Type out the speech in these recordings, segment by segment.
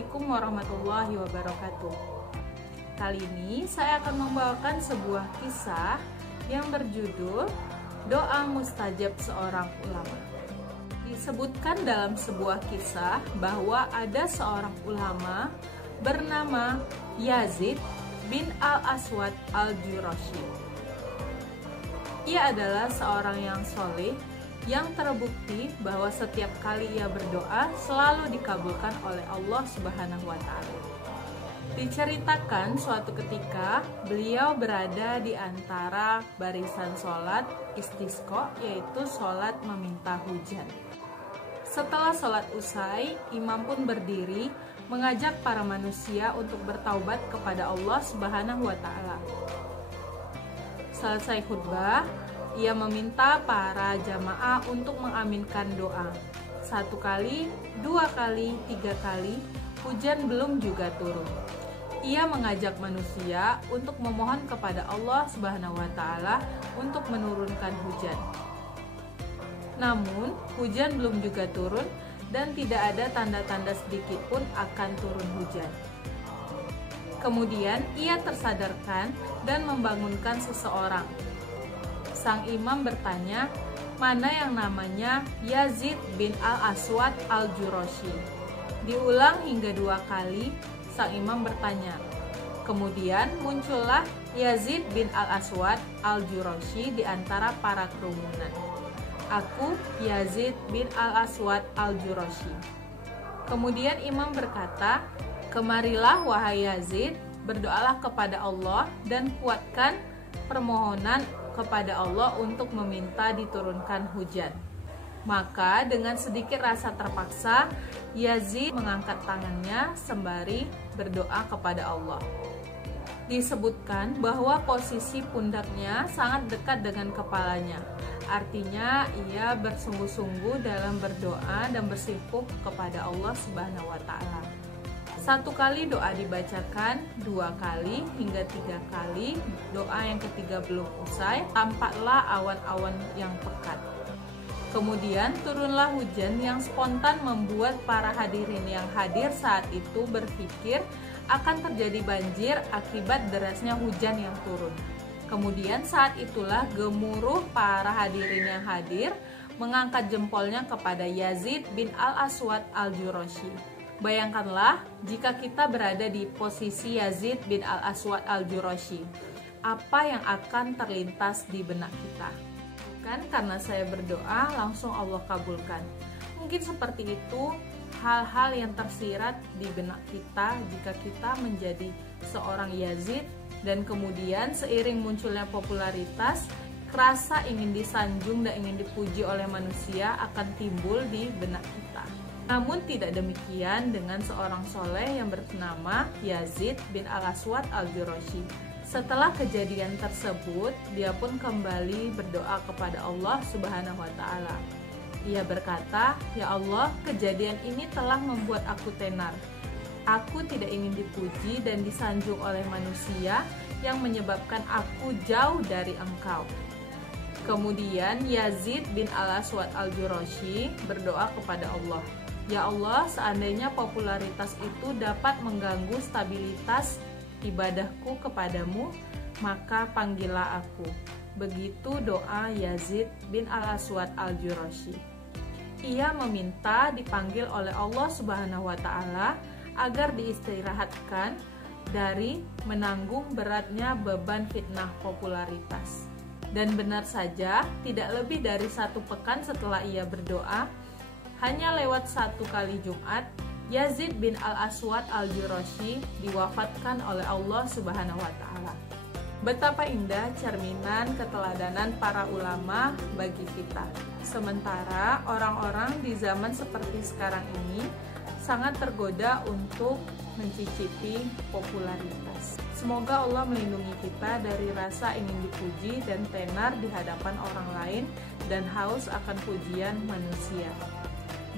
Assalamualaikum warahmatullahi wabarakatuh. Kali ini saya akan membawakan sebuah kisah yang berjudul Doa Mustajab Seorang Ulama. Disebutkan dalam sebuah kisah bahwa ada seorang ulama bernama Yazid bin Al-Aswad Al-Jurashi. Ia adalah seorang yang soleh yang terbukti bahwa setiap kali ia berdoa selalu dikabulkan oleh Allah Subhanahu wa Ta'ala. Diceritakan suatu ketika beliau berada di antara barisan sholat istisqa, yaitu sholat meminta hujan. Setelah sholat usai, imam pun berdiri mengajak para manusia untuk bertaubat kepada Allah Subhanahu wa Ta'ala. Selesai khutbah, ia meminta para jamaah untuk mengaminkan doa. 1 kali, 2 kali, 3 kali, hujan belum juga turun. Ia mengajak manusia untuk memohon kepada Allah Subhanahu wa Ta'ala untuk menurunkan hujan. Namun, hujan belum juga turun dan tidak ada tanda-tanda sedikit pun akan turun hujan. Kemudian, ia tersadarkan dan membangunkan seseorang. Sang imam bertanya, mana yang namanya Yazid bin Al-Aswad Al-Jurashi? Diulang hingga 2 kali, sang imam bertanya. Kemudian muncullah Yazid bin Al-Aswad Al-Jurashi di antara para kerumunan. Aku Yazid bin Al-Aswad Al-Jurashi. Kemudian imam berkata, kemarilah wahai Yazid, berdoalah kepada Allah dan kuatkan permohonan kepada Allah untuk meminta diturunkan hujan. Maka dengan sedikit rasa terpaksa, Yazid mengangkat tangannya sembari berdoa kepada Allah. Disebutkan bahwa posisi pundaknya sangat dekat dengan kepalanya. Artinya ia bersungguh-sungguh dalam berdoa dan bersimpuh kepada Allah Subhanahu wa Ta'ala. 1 kali doa dibacakan, 2 kali hingga 3 kali. Doa yang ketiga belum usai, tampaklah awan-awan yang pekat. Kemudian turunlah hujan yang spontan membuat para hadirin yang hadir saat itu berpikir akan terjadi banjir akibat derasnya hujan yang turun. Kemudian saat itulah gemuruh para hadirin yang hadir mengangkat jempolnya kepada Yazid bin Al-Aswad Al-Jurashi. Bayangkanlah jika kita berada di posisi Yazid bin Al-Aswad Al-Jurashi, apa yang akan terlintas di benak kita? Bukan karena saya berdoa langsung Allah kabulkan. Mungkin seperti itu hal-hal yang tersirat di benak kita jika kita menjadi seorang Yazid, dan kemudian seiring munculnya popularitas, rasa ingin disanjung dan ingin dipuji oleh manusia akan timbul di benak kita. Namun tidak demikian dengan seorang soleh yang bernama Yazid bin Al-Aswad Al-Jurashi. Setelah kejadian tersebut, dia pun kembali berdoa kepada Allah Subhanahu wa Ta'ala. Ia berkata, ya Allah, kejadian ini telah membuat aku tenar. Aku tidak ingin dipuji dan disanjung oleh manusia yang menyebabkan aku jauh dari Engkau. Kemudian Yazid bin Al-Aswad Al-Jurashi berdoa kepada Allah. Ya Allah, seandainya popularitas itu dapat mengganggu stabilitas ibadahku kepadamu, maka panggillah aku. Begitu doa Yazid bin Al-Aswad Al-Jurashi. Ia meminta dipanggil oleh Allah Subhanahu wa Ta'ala agar diistirahatkan dari menanggung beratnya beban fitnah popularitas. Dan benar saja, tidak lebih dari 1 pekan setelah ia berdoa, hanya lewat 1 kali Jumat, Yazid bin Al-Aswad Al-Jurashi diwafatkan oleh Allah Subhanahu wa Ta'ala. Betapa indah cerminan keteladanan para ulama bagi kita. Sementara orang-orang di zaman seperti sekarang ini sangat tergoda untuk mencicipi popularitas. Semoga Allah melindungi kita dari rasa ingin dipuji dan tenar di hadapan orang lain dan haus akan pujian manusia.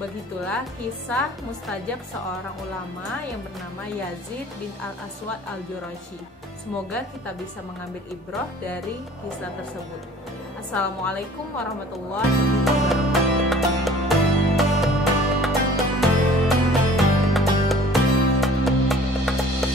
Begitulah kisah mustajab seorang ulama yang bernama Yazid bin Al-Aswad Al-Jurashi. Semoga kita bisa mengambil ibrah dari kisah tersebut. Assalamualaikum warahmatullahi wabarakatuh.